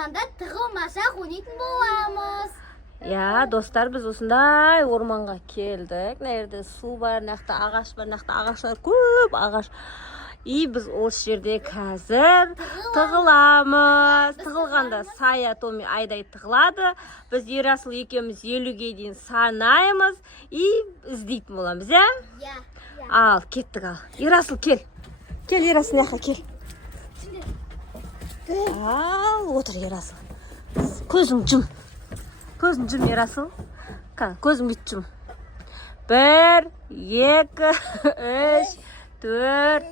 орманда тығылмасақ ойнайтын боламыз. Ya dostlar biz осындай орманға келдік. Мына жерде су бар, мына жақта ағаш бар, мына жақта ағаштар көп ағаш. И біз осы жерде қазір тығыламыз. Тығылғанда Сая, Томи, Айдай тығылады. Біз Ерасыл екеуміз 50-ге дейін санаймыз и іздейтін боламыз, иә? Ал, кеттік ал. Ерасыл кел. Кел Ерасыл, мына жаққа кел. Ал, отыр Ерасыл. Көзің жұм. Көзін жұм Ерасыл. Көзін бүйт жұм. 1, 2, 3, 4,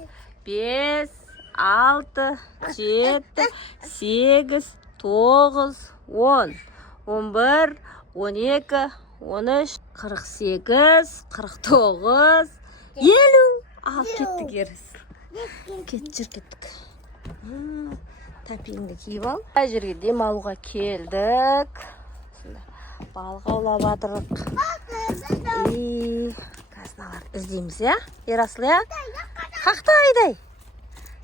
5, 6, 7, 8, 9, 10, 11, 12, 13, 48, 49, 50. Ал, кеттік Ерасыл. Жүр кеттік. Тәпиіңді киіп ал. Қай жерге демалуға келдік. Балық аулап жатырық. Қазыналарды іздейміз, иә? Ерасыл, иә? Қақта Айдай?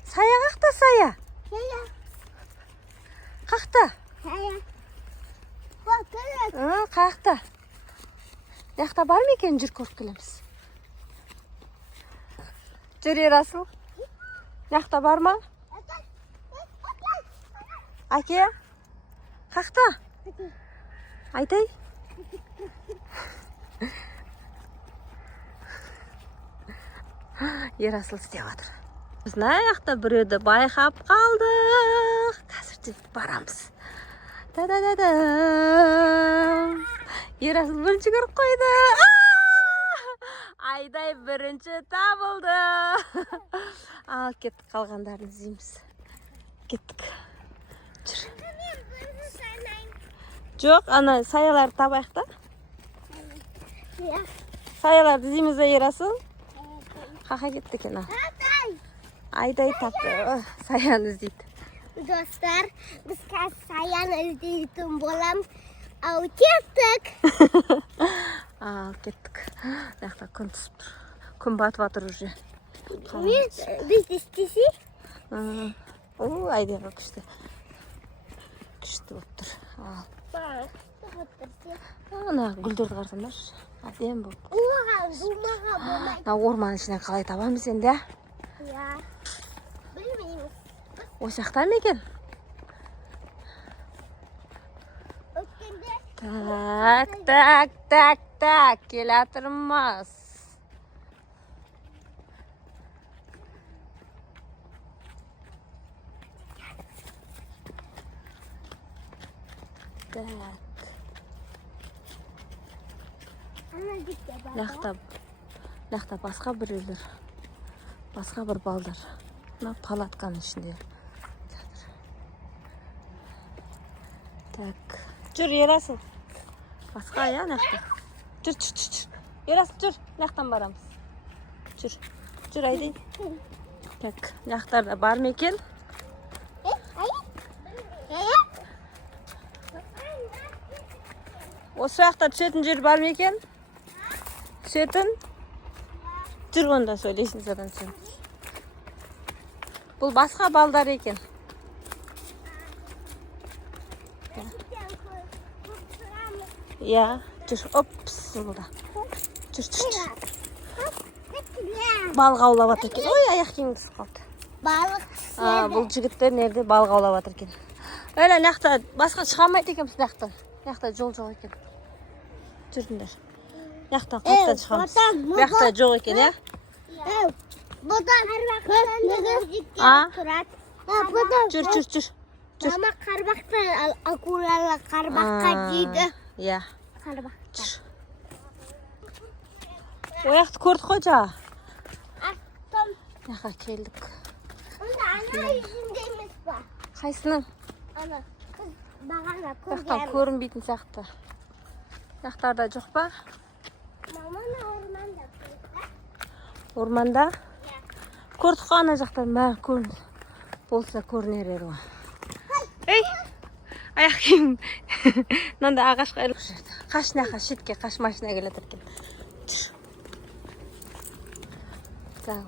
Сая қақта Сая? Қақта? Қақта? Яқта бар ма екен, жүр көріп келеміз. Жүр Ерасыл. Яқта бар ма? Әке? Қақта? Айтай? Ерасыл істеп жатыр. Біз мына жақта біреуді байқап қалдық. Қазір барамыз. Да-да-да-да. Ерасыл бірінші көріп қойды. Айдай бірінші табылды. Ал, кеттік, қалғандарын іздейміз. Кеттік. Жүр. Жоқ, ана саяларды табайық та. Саяларды іздейміз де Ерасыл. Қақа кетті екен. Айдай тапты. Саяны іздейді. Достар, біз қазір Саяны іздейтін боламыз. Ау, кеттік. Ал, кеттік. Яқта күн түсіп тұр. Күн батып жатыр уже. Біз істесек? Айдайға күшті. Күшті болып тұр. Ана гүлдерді қарасаңдаршы. Әдем болып. Орман ішінен қалай табамыз енді, ә? Иә. Білмейміз. Осы жақта ма екен? Так, келе жатырмыз. Лақта басқа біреулер, басқа бір балдар. Палатканың ішінде. Так. Жүр, Ерасыл. Басқа, я, лақта. Жүр. Ерасыл, жүр. Лақтан барамыз. Жүр, Айдай. Так, лақтарда бар ма екен? Осы жақта түсетін жер бар ма екен? Түсетін? Жүр онда сөйлесін задан сен. Бұл басқа балдар екен. Я, жүр, опс, бұлда. Жүр. Балық аулап жатыр екен. Ой, аяқ киім түсіп қалды. Балық. Бұл жігіттер нерде балық аулап жатыр екен. Öyle нақта басқа шығамайды екенбіз нақтан. Нақта жол жоқ екен. Жүрдіңдер. Нақтан қайттан шығамыз. Нақта жоқ екен, я? Бұдан қарбақтан тұрады. Жүр. Мама қарбақтан акулалы қарбаққа дейді. Я. Қарбаққа. Ояқты көрдік қой жа. Яқа келдік. Онда ана үйіндейміз ба? Қайсының? Ана қыз бағана көргеніміз. Көрінбейтін сияқты. Яқтарда жоқ ба? Маманы орманда көрді. Орманда? Көрдік қой ана жақтан бәрі көрінді. Болса көрінер еді ғой. Ей! Аяқ киім. Мынанда ағашқа іліп жүрді. Қашынақа шетке қаш машина келеді екен.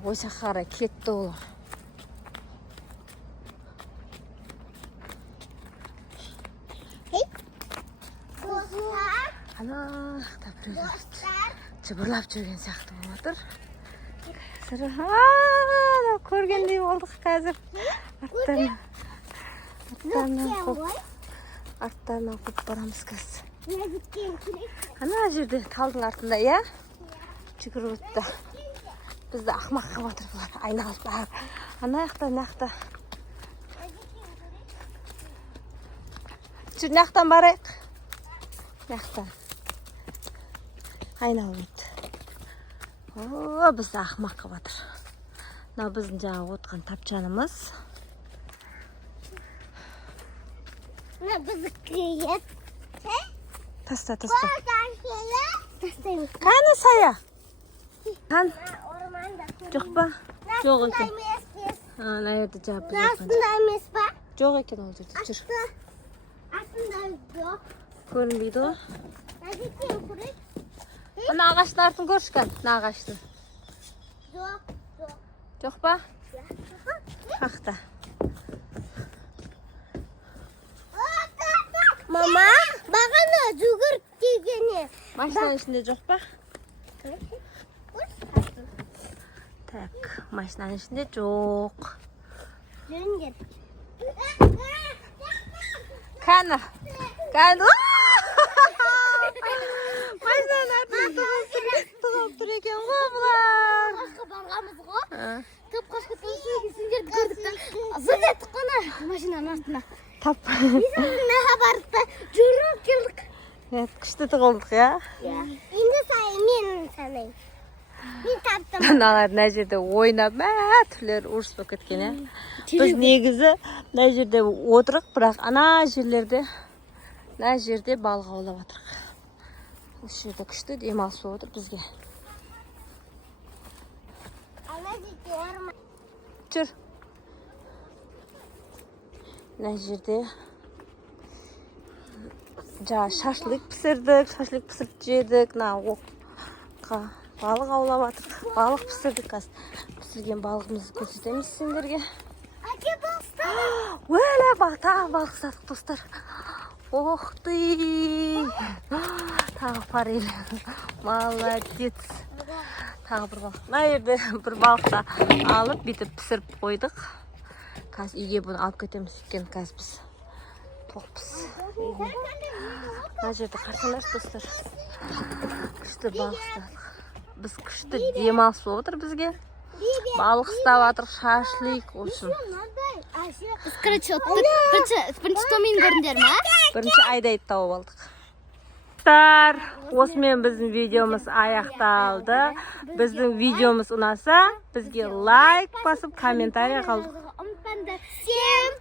Ойса қарай кетті олар. Ана, біреулер жыбырлап жүрген сияқты болып отыр. Қазір көргендей болдық қазір. Арттарынан қуып барамыз қазір. Ана жерде талдың артында, иә? Жүгіріп өтті. Бізді ақмақ қылып отыр бұлар, айналып барып. Ана жақта. Жүр, нақтан барайық. Нақтан. Айналып өтті. О, бізді ақмақ қылып отыр. Мынау біздің жаңа отқан тапчанымыз. Biz kıyıp. Таста. Tastayım. Қаны сая? Қан? Ormanda. Жоқ па? Жоқ екен. Nasıl Ана жерде жап. Nasıl Жоқ екен ол жерде. Жүр. Aslında yok. Көрінбейді ғой. Nasıl kuruk? Ана ағаштың артын көрші кән. Мына ағаштың. Yok. Жоқ па? Ақта. Mama, bakana zugur degeni. Машинаның ішінде жоқ па? Так, машинаның ішінде жоқ. Döngür. Кәні. Машинаның артында тұғып тұр екен ғой бұлар. Başka bargamız yok. Ha. Kapkaçka tavsiye singirdi gördük de. Zıt ettik ona maşinanın altına. Тап. Biz ne haberdi? Jürüm kıldık. Күшті тұғылдық, я? Şimdi sayayım, sanayım. Bir taptım. Аналар мына жерде ойнап, түрлер ұрыс болып кеткен, я? Біз негізі мына жерде отырық, бірақ ана жерлерде балық аулап отырық. Осы жерде күшті демалыс болып отыр бізге. Жүр. Мына жерде шашлык пісірдік, жедік. Оққа балық аулап жатырық. Балық пісірдік қазір. Пісірген балығымызды көрсетеміз сендерге. Өлі тағы балық сатық, достар. Ох ты! Тағы парель. Молодец. Тағы бір балық. Мына жерде бір балықты алып, бүйтіп пісіріп қойдық. Қазір үйге бұны алып кетеміз екен, қазір біз тоқпыз. Мына жерде қарсаңдаршы, достар. Күшті балық ұстадық. Біз күшті демалыс болып отыр бізге. Балық ұстап жатырық, шашлык olsun. Biz kırıç ottuk. Birinci tomin göründер ма? Бірінші айдайды тауып алдық. Осымен біздің видеомыз аяқталды. Біздің видеомыз ұнаса, бізге лайк басып, комментарий қалдық. Всем